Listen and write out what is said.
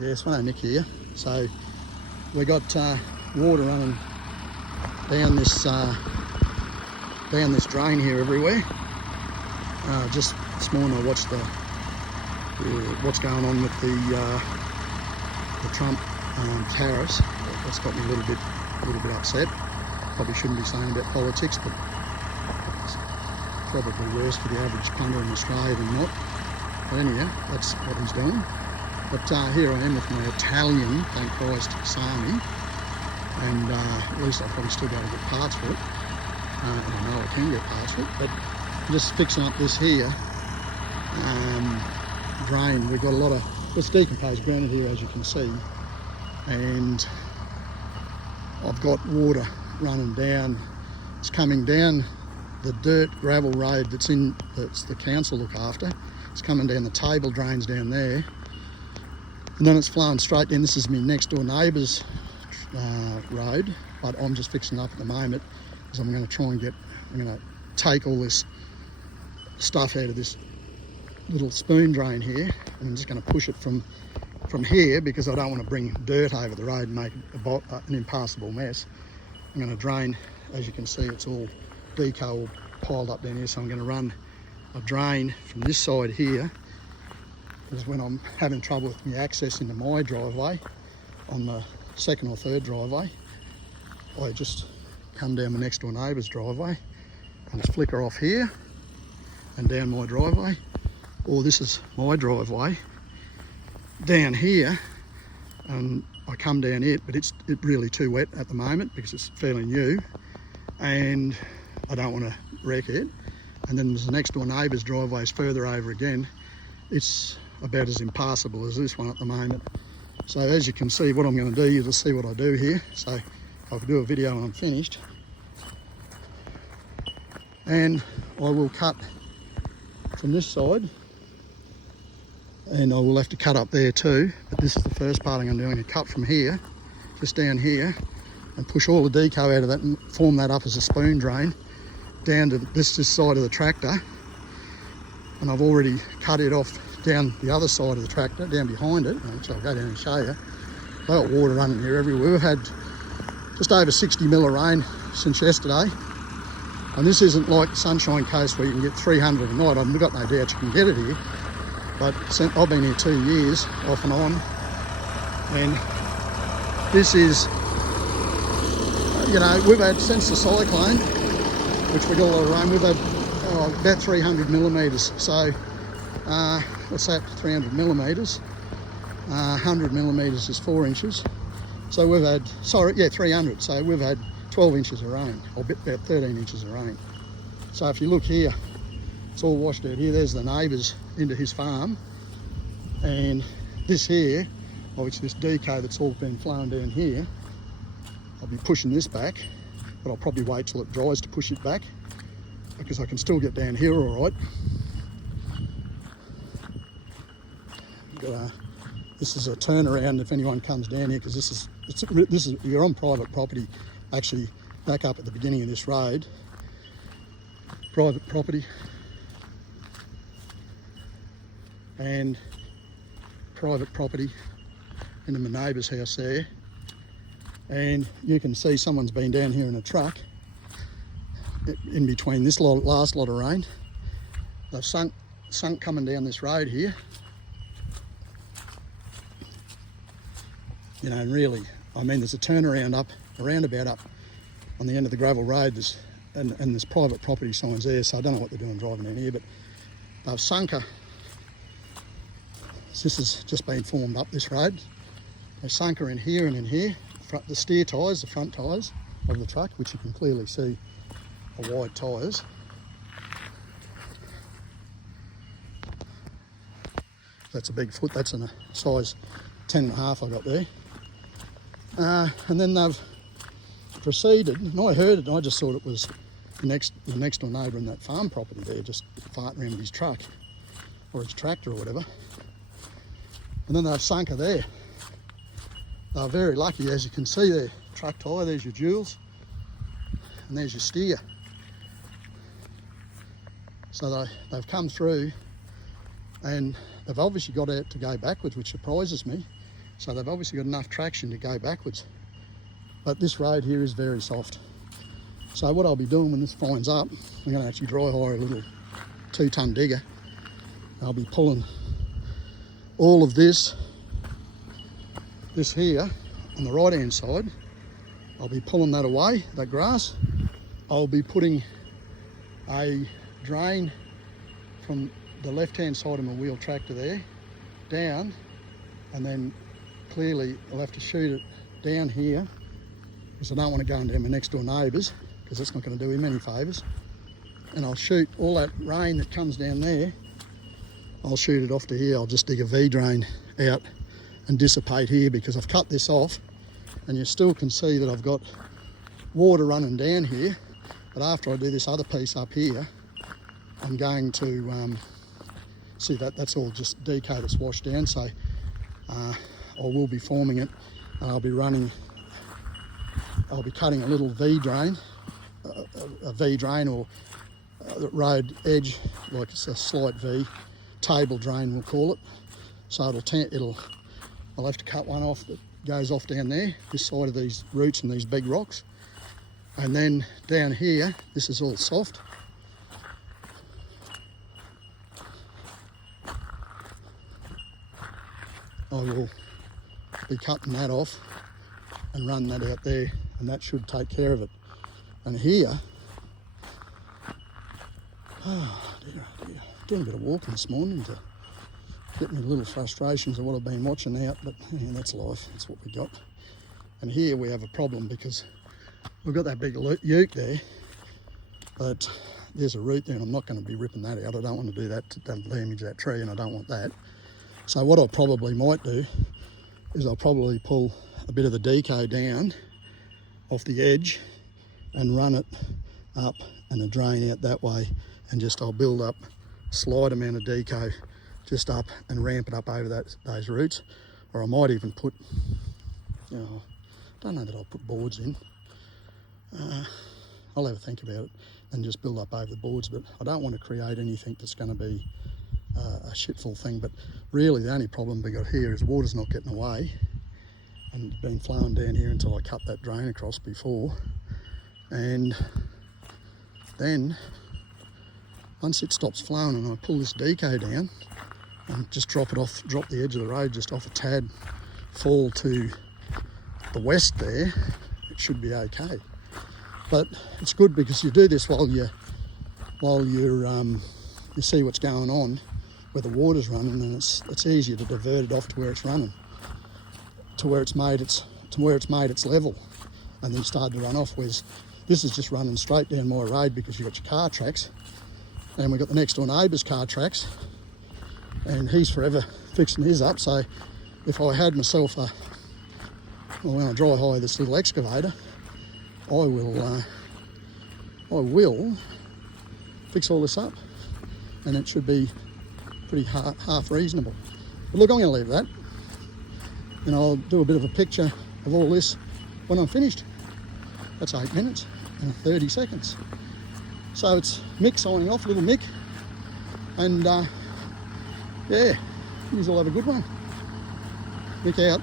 Yes, my name Nick here. So we got water running down this drain here everywhere. Just this morning I watched what's going on with the Trump tariffs. That's got me a little bit upset. Probably shouldn't be saying about politics, but it's probably worse for the average punter in Australia than not. But anyhow, that's what he's doing. But here I am with my Italian, thank Christ, Sami, and at least I'll probably still be able to get parts for it. And I know I can get parts for it, but I'm just fixing up this here drain. We've got a lot of, it's decomposed ground here, as you can see, and I've got water running down. It's coming down the dirt gravel road that's the council look after. It's coming down the table drains down there. And then it's flowing straight down. This is my next door neighbour's road, but I'm just fixing it up at the moment because I'm going to take all this stuff out of this little spoon drain here, and I'm just going to push it from here because I don't want to bring dirt over the road and make an impassable mess. I'm going to drain, as you can see, it's all deco all piled up down here, so I'm going to run a drain from this side here. Because when I'm having trouble with my access into my driveway, on the second or third driveway, I just come down my next door neighbour's driveway and just flicker off here and down my driveway. Or this is my driveway down here, and I come down it, but it's really too wet at the moment because it's fairly new and I don't want to wreck it. And then there's the next door neighbour's driveway is further over again. It's about as impassable as this one at the moment. So as you can see, what I'm going to do, you'll see what I do here. So I'll do a video when I'm finished, and I will cut from this side, and I will have to cut up there too, but this is the first part I'm going to do. I'm going to cut from here, just down here, and push all the deco out of that and form that up as a spoon drain down to this side of the tractor. And I've already cut it off down the other side of the tractor, down behind it, which I'll go down and show you. They've got water running here everywhere. We've had just over 60 mil of rain since yesterday. And this isn't like Sunshine Coast where you can get 300 a night. I've got no doubt you can get it here. But I've been here 2 years, off and on. And this is, we've had, since the cyclone, which we got a lot of rain, we've had about 300 millimetres. So what's that, 300 millimetres? 100 millimetres is 4 inches. So we've had, 300. So we've had 12 inches of rain, or about 13 inches of rain. So if you look here, it's all washed out here. There's the neighbours into his farm. And this here, obviously this deco that's all been flowing down here, I'll be pushing this back, but I'll probably wait till it dries to push it back because I can still get down here all right. This is a turnaround if anyone comes down here, because this is you're on private property. Actually, back up at the beginning of this road, private property, and private property into my neighbour's house there. And you can see someone's been down here in a truck in between this last lot of rain. They've sunk coming down this road here. And really, I mean, there's a turnaround a roundabout up on the end of the gravel road, and there's private property signs there, so I don't know what they're doing driving in here, but they've sunk her. This has just been formed up this road. They sunk her in here and in here. The steer tyres, the front tyres of the truck, which you can clearly see are wide tyres. That's a big foot, that's in a size 10.5 I got there. And then they've proceeded, and I heard it, and I just thought it was the next door neighbour in that farm property there, just farting around with his truck, or his tractor or whatever. And then they've sunk her there. They're very lucky, as you can see there, truck tyre, there's your jewels, and there's your steer. So they've come through, and they've obviously got out to go backwards, which surprises me. So they've obviously got enough traction to go backwards. But this road here is very soft. So what I'll be doing when this fines up, I'm going to actually dry hire a little 2-ton digger. I'll be pulling all of this here on the right hand side. I'll be pulling that away, that grass. I'll be putting a drain from the left hand side of my wheel tractor there down, and then clearly I'll have to shoot it down here because I don't want to go into my next door neighbours, because that's not going to do him any favours. And I'll shoot all that rain that comes down there, I'll shoot it off to here. I'll just dig a V drain out and dissipate here, because I've cut this off and you still can see that I've got water running down here. But after I do this other piece up here, I'm going to see that that's all just decay that's washed down. So I will be forming it, and I'll be cutting a little V drain, a V drain, or road edge, like it's a slight V, table drain we'll call it. So I'll have to cut one off that goes off down there, this side of these roots and these big rocks. And then down here, this is all soft. I will be cutting that off and run that out there, and that should take care of it. And here, oh dear, doing a bit of walking this morning to get me little frustrations of what I've been watching out, but yeah, that's life, that's what we got. And here we have a problem because we've got that big ute there, but there's a root there and I'm not going to be ripping that out. I don't want to do that to damage that tree, and I don't want that. So what I probably might do is I'll probably pull a bit of the deco down off the edge and run it up and a drain out that way, and just I'll build up a slight amount of deco just up and ramp it up over those roots. Or I might even put, I don't know that I'll put boards in. I'll have a think about it and just build up over the boards, but I don't want to create anything that's going to be a shitful thing. But really the only problem we got here is water's not getting away, and it's been flowing down here until I cut that drain across before. And then once it stops flowing and I pull this deco down and just drop the edge of the road just off a tad, fall to the west there, it should be okay. But it's good because you do this while you see what's going on, where the water's running, and it's easier to divert it off to where it's running, to where it's made its level, and then start to run off. Whereas this is just running straight down my road because you've got your car tracks, and we've got the next door neighbour's car tracks, and he's forever fixing his up. So if I had myself when I dry hire this little excavator, I will fix all this up, and it should be pretty half reasonable. But look, I'm going to leave that, and I'll do a bit of a picture of all this when I'm finished. That's 8 minutes and 30 seconds. So it's Mick signing off, little Mick, and yeah, you all have a good one. Mick out.